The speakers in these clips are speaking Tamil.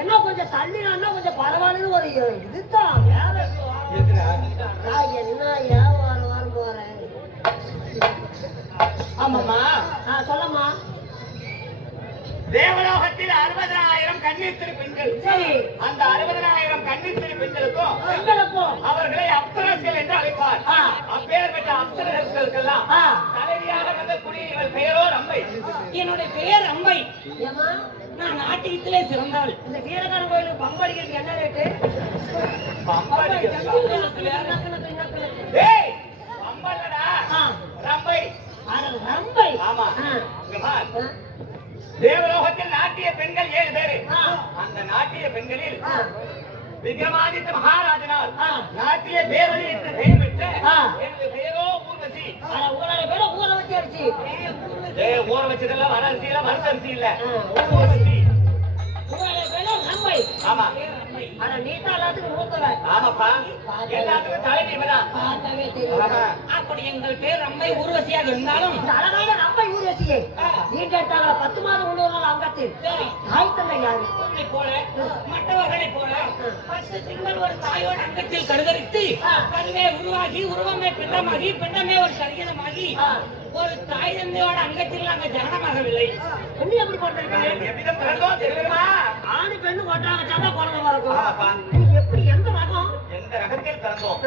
என்ன கொஞ்சம் தள்ளி கொஞ்சம் பரவாயில்ல ஒரு இதுதான் என்ன ஏன் போறேன். ஆமாம்மா சொல்லம்மா. தேவலோகத்தில் 60,000 கண்ணீர் திரு பெண்கள். சரி, அந்த 60,000 கண்ணீர் திரு பெண்களுக்கும் அவர்களை அப்சரஸ்கள் என்று அழைப்பார். அப்பேற்பட்ட அப்சரஸ்களுக்கெல்லாம் தலைவியாக வந்தக்கூடிய இவள் பெயரோ ரம்பை. என்னுடைய பெயர் ரம்பை. நான் நாட்டியத்திலே சிறந்தாள். இந்த வீரகர கோயிலுக்கு பம்படிக்கிறதுக்கு என்ன ரேட்டு? ரம்பை. ரம்பை. ஆமா. தேவலோகத்தில் நாட்டிய பெண்கள் 7 பேரு. அந்த நாட்டிய பெண்களில் விக்ரமாதித்த மகாராஜனால் நாட்டிய தேவதை என்று பெயர் பெற்ற எனது பெயரோ ஊர்வசி. உங்களோட பேரை ஊற வச்சு அரிசி. ஊற வச்சதெல்லாம் வர அரிசி இல்ல, மருத்து அரிசி இல்ல, ஊர்வசி. உங்களோட பேரை ரம்பை. ஆமா. ஆனா நீதான் எல்லாத்துக்கும் மூத்தவன். ஆமாப்பா, எல்லாத்துக்கும் தலைவி இவதான். அப்படி எங்கள் பேர் ரம்பை ஊர்வசியாக இருந்தாலும் அழகான ரம்பை ஊர்வசியை நீட்டாங்க 10 மாதம் உள்ளவர்கள் அங்கத்தில் தாய் தந்தை யாரு போல மற்றவர்களை போல 10 திங்கள் ஒரு தாயோட அங்கத்தில் கருதரித்து கருவே உருவாகி உருவமே பிண்டமாகி பிண்டமே ஒரு சரீரமாகி ஒரு தாய் தந்தையோட அங்கத்தில் நாங்க ஜனனமாகவில்லை. என்ன எப்படி போட்டிருக்காங்க? ஆணு பெண்ணு போட்டாங்க சண்டை குழந்தை வரக்கும். எப்படி எந்த ரகம்? எந்த ரகத்தில் பிறந்தோம்?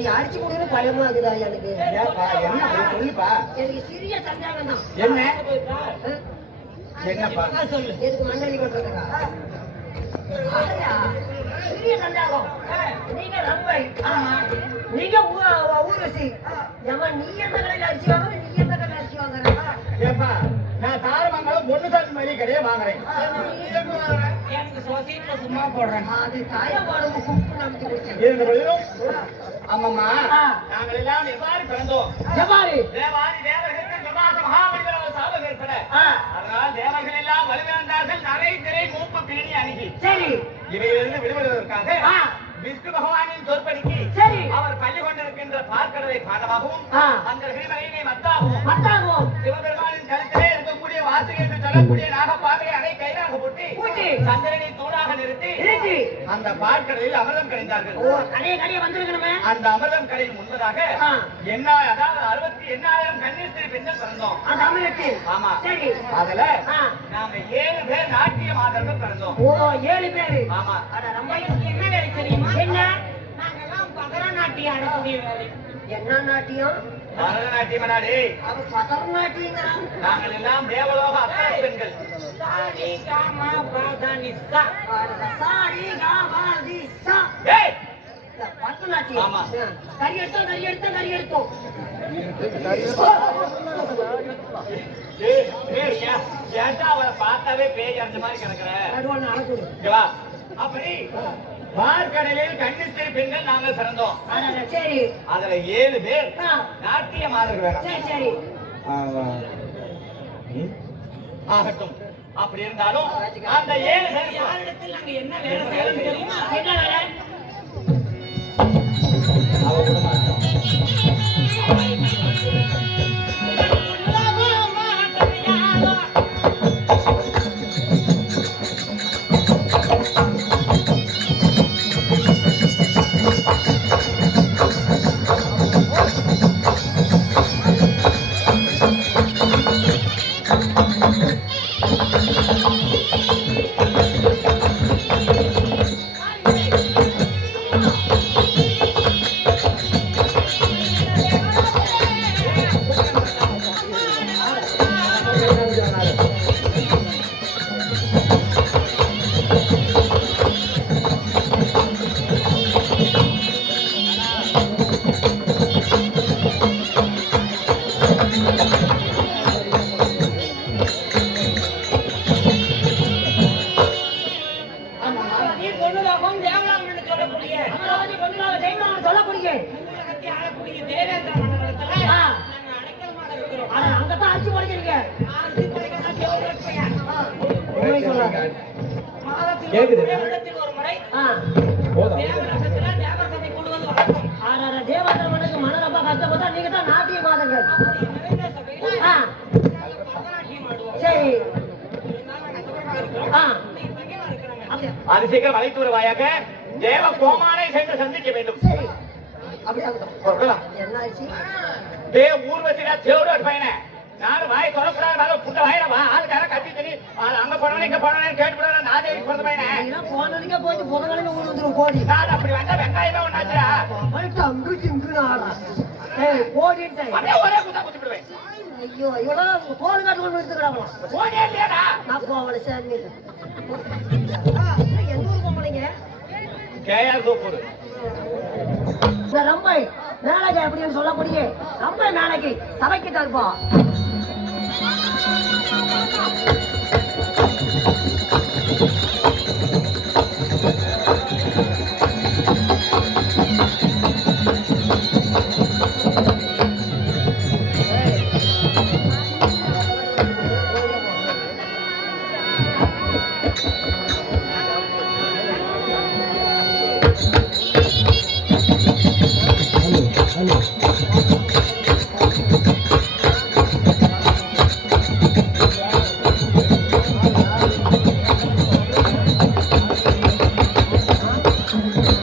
நீ அடிச்சு கொடுக்க பயமா இருக்குதா எனக்கு? சொல்லுப்பா. எனக்கு சிறிய சந்தேகம் தான். என்ன? என்னப்பா? சொல்லு. எதுக்கு மண்ணடி கொட்டுறதுக்கா? சிறிய சந்தேகம். நீங்க ரம்பை. நீங்க ஊர்வசி. ஏமா நீ எந்த கடையில் அரிசி வாங்குற? நீ எந்த கடையில் அரிசி வாங்குற? ஏப்பா நான் தாரமங்கலம் பொன்னுசாமி மளிகை கடையை வாங்குறேன். எனக்கு சொசைட்டில சும்மா போடுறேன். அது தாயா பாடும் குப்பு நம்பிக்கை கொடுத்தேன். இருந்த பொழுதும் ஆமாம்மா நாங்கள் எல்லாம் எவ்வாறு பிறந்தோம்? எவ்வாறு? தேவாதி தேவர்களுக்கு பிரபாச மகாபலிகளால் சாபம் ஏற்பட அதனால் தேவர்கள் எல்லாம் வலுவிழந்தார்கள். நரை திரை மூப்பு பிணி அணுகி சரி இவையிலிருந்து விடுபடுவதற்காக விஷ்ணு பகவானின் சொற்படிக்கு சரி அவர் பள்ளி கொண்டிருக்கின்ற பார்க்கடலை பாடமாகவும் அந்த ஸ்ரீமலையினை மத்தாகவும் சிவபெருமானின் கழுத்திலே இருக்கக்கூடிய வாசகை என்று சொல்லக்கூடிய நாகப்பாதையை அதை கைதாக போட்டு சந்திரனை தூணாக நிறுத்தி அந்த பார்க்கடலில் அமிர்தம் கிடைத்தார்கள். அந்த அமிர்தம் கடையில் முன்பதாக அதாவது 68,000 கன்னிஸ்திரி பெண்கள் பிறந்தோம். ஆமா அதுல நாங்க 7 பேர் நாட்டிய மாதர்கள் பிறந்தோம். 7 பேரு. ஆமா என்ன வேலை தெரியுமா? என்ன? நாங்கெல்லாம் பகரநாட்டியம் ஆடக்கூடிய வேலை. என்ன நாட்டியம்? பரதநாட்டியம். அது பகரநாட்டியம். நாங்கள் எல்லாம் தேவலோக அப்சர பெண்கள். சாரி காமா பாதானிசா. சாரி காமா திசா. ஏய் பரதநாட்டியம். ஆமா. கரி எடுத்தோம். ஏன்டா அவரை பார்த்தாவே பேய் அந்த மாதிரி கிடக்குற? அப்படி பார்க்கடலில் கன்னிஸ்திரி பெண்கள் நாங்கள் பிறந்தோம். சரி அதுல 7 பேர் நாட்டிய மாதர்கள். சரி ஆகட்டும். அப்படி இருந்தாலும் அந்த 7 பேர் யாரிடத்தில் நாங்க என்ன வேலை செய்யணும் தெரியுமா? என்ன வேலை? தேவதர்மனுக்கு மன ரொம்ப கஷ்டப்பட்டா நீங்க தான் நாட்டிய மாதங்கள். சரி அது சீக்கிரம் அழைத்து வருவாயாக. தேவ கோமானை சென்று சந்திக்க வேண்டும். சரி என்ன ஆச்சு? தேவ ஊர்வசியா தேவரோட பையனை நானும் வாய் தொடக்கூடாது புட்ட வாயில ஆளுக்கார கட்டி தண்ணி அங்க போனவனே இங்க போனவனே கேட்டு நான் தேவி பிறந்த பையனை போனதுக்கே போயிட்டு புதன்கிழமை ஊர் வந்துடும் கோடி. நான் அப்படி வந்தா வெங்காயமே ஒண்ணாச்சுடா. அங்கு சிங்குன்னு ஆடா கோடிட்டு ஒரே குத்தா குத்தி விடுவேன். ஐயோ இவ்வளவு கோல் காட்டு கொண்டு எடுத்துக்கிறாங்களாம். போனே இல்லையாடா? நான் போவல சேர்ந்து எந்த ஊர் போனீங்க? கேஆர் கோப்பூர். இந்த ரம்பை மேலகை அப்படின்னு சொல்லக்கூடிய ரம்பை மேலகை சபைக்கு தருப்பா.